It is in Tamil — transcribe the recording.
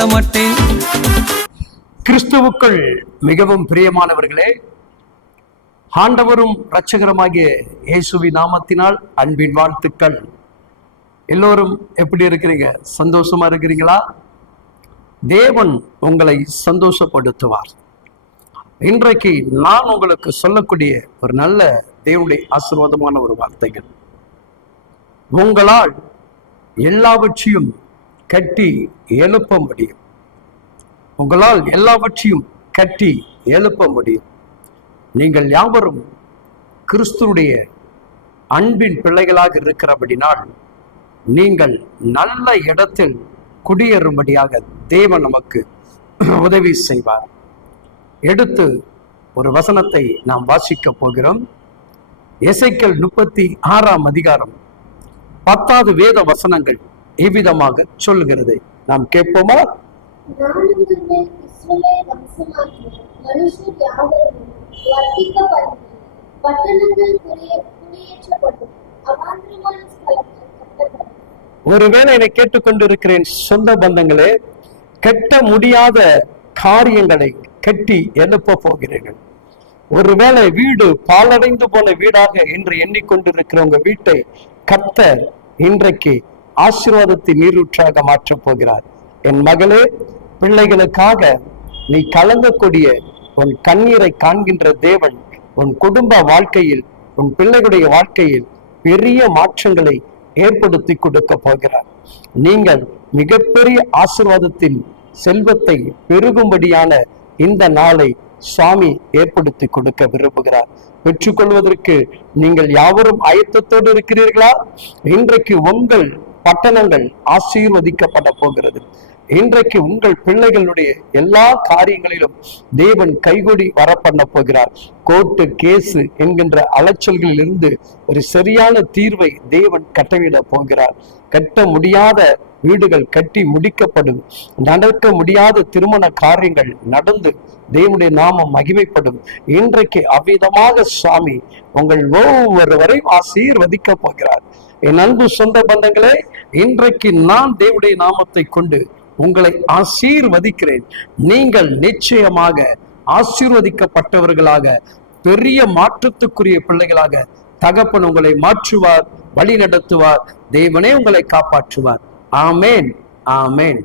சொல்ல மாட்டேன். கிறிஸ்துவுக்குள் மிகவும் பிரியமானவர்களே, ஆண்டவரும் இரட்சகருமாகிய இயேசுவின் நாமத்தினால் அன்பின் வாழ்த்துக்கள். எல்லோரும் எப்படி இருக்கிறீங்க? சந்தோஷமா இருக்கிறீங்களா? தேவன் உங்களை சந்தோஷப்படுத்துவார். இன்றைக்கு நான் உங்களுக்கு சொல்லக்கூடிய ஒரு நல்ல தேவனுடைய ஆசீர்வாதமான ஒரு வார்த்தைகள். உங்களால் எல்லாவற்றையும் கட்டி எழுப்ப முடியும். உங்களால் எல்லாவற்றையும் கட்டி எழுப்ப முடியும். நீங்கள் யாவரும் கிறிஸ்துவுடைய அன்பின் பிள்ளைகளாக இருக்கிறபடினால் நீங்கள் நல்ல இடத்தில் குடியேறும்படியாக தேவன் நமக்கு உதவி செய்வார். எடுத்து ஒரு வசனத்தை நாம் வாசிக்க போகிறோம். எசேக்கியேல் 36ஆம் அதிகாரம் 10வது வேத வசனங்கள் இவ்விதமாக சொல்கிறது. நாம் கேட்போமா? ஒருவேளை என்னை கேட்டுக்கொண்டிருக்கிறேன் சொந்த பந்தங்களே, கட்ட முடியாத காரியங்களை கட்டி எழுப்ப போகிறீர்கள். ஒருவேளை வீடு பாழடைந்து போன வீடாக என்று எண்ணிக்கொண்டிருக்கிற உங்க வீட்டை கர்த்தர் இன்றைக்கு ஆசீர்வாதத்தின் நீரூற்றாக மாற்றப் போகிறார். என் மகளே, பிள்ளைகளுக்காக நீ கலங்கக்கூடிய உன் கண்ணீரை காண்கின்ற தேவன் உன் குடும்ப வாழ்க்கையில், உன் பிள்ளைகளுடைய வாழ்க்கையில் பெரிய மாற்றங்களை ஏற்படுத்தி கொடுக்க போகிறார். நீங்கள் மிகப்பெரிய ஆசீர்வாதத்தின் செல்வத்தை பெருகும்படியான இந்த நாளை சுவாமி ஏற்படுத்தி கொடுக்க விரும்புகிறார். பெற்றுக்கொள்வதற்கு நீங்கள் யாவரும் ஆயத்தத்தோடு இருக்கிறீர்களா? இன்றைக்கு உங்கள் பட்டணங்கள் ஆசீர்வதிக்கப்பட போகிறது. இன்றைக்கு உங்கள் பிள்ளைகளுடைய எல்லா காரியங்களிலும் தேவன் கைகொடி வர பண்ண போகிறார். கோர்ட்டு கேசு என்கின்ற அலைச்சல்களில் இருந்து ஒரு சரியான தீர்வை தேவன் கட்டவிட போகிறார். கட்ட முடியாத வீடுகள் கட்டி முடிக்கப்படும். நடக்க முடியாத திருமண காரியங்கள் நடந்து தேவனுடைய நாமம் மகிமைப்படும். இன்றைக்கு அவ்விதமாக சுவாமி உங்கள் ஒவ்வொருவரையும் ஆசீர்வதிக்க போகிறார். என் அன்பு சொந்த பந்தங்களே, இன்றைக்கு நான் தேவனுடைய நாமத்தை கொண்டு உங்களை ஆசீர்வதிக்கிறேன். நீங்கள் நிச்சயமாக ஆசீர்வதிக்கப்பட்டவர்களாக, பெரிய மாற்றத்துக்குரிய பிள்ளைகளாக தகப்பன் உங்களை மாற்றுவார், வழி நடத்துவார். தேவனே உங்களை காப்பாற்றுவார். ஆமேன், ஆமேன்.